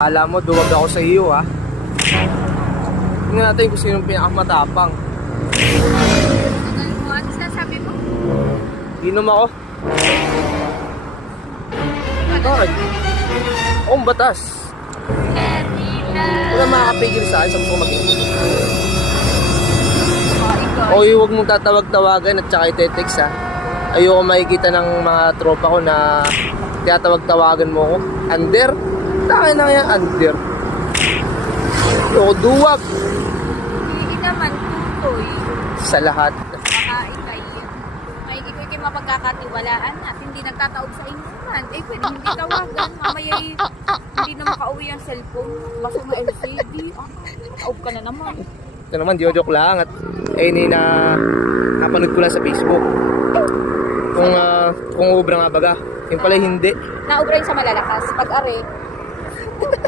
Alam mo, duwag ako sa iyo ha. Tingnan natin kung sinong pinakamatapang. Ano sinasabi mo? Inom ako. Bakit? Oo, batas. Wala makakapigil sa akin sa gusto ko mag-inom. O huwag mong tatawag-tawagan at saka ite-text ha. Ayoko makikita ng mga tropa ko na tinatawag-tawagan mo ko. Under? Takin na yan, under. Ayoko duwag. Hindi naman, tutoy. Sa lahat. Baka ikay. May ikaw kayo mapagkakatiwalaan at hindi nagtataob sa inyo man. Eh, pwede hindi tawagan. Mamaya hindi na makauwi ang cellphone. Basta mo LCD. Taob ka na naman. Ito naman, joke lang. At napanood ko lang sa Facebook. Kung ubra nga baga. Yung pala hindi. Naubra yun sa malalakas. Pag-are,